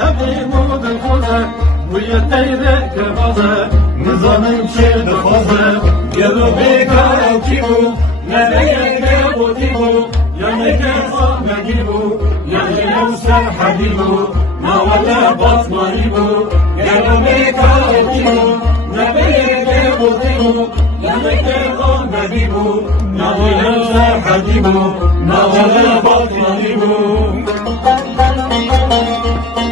هبيمو دخوزه ويتيرك كفازه نظامن شد خوزه يلو بيكار كيبو نبيك بوتيبو يمك صاحب جيبو يلو سر حبيبو ما ولا بصمريبو يلو بيكار كيبو نبيك بوتيبو يمك صاحب جيبو ما ولا سر حبيبو ما ولا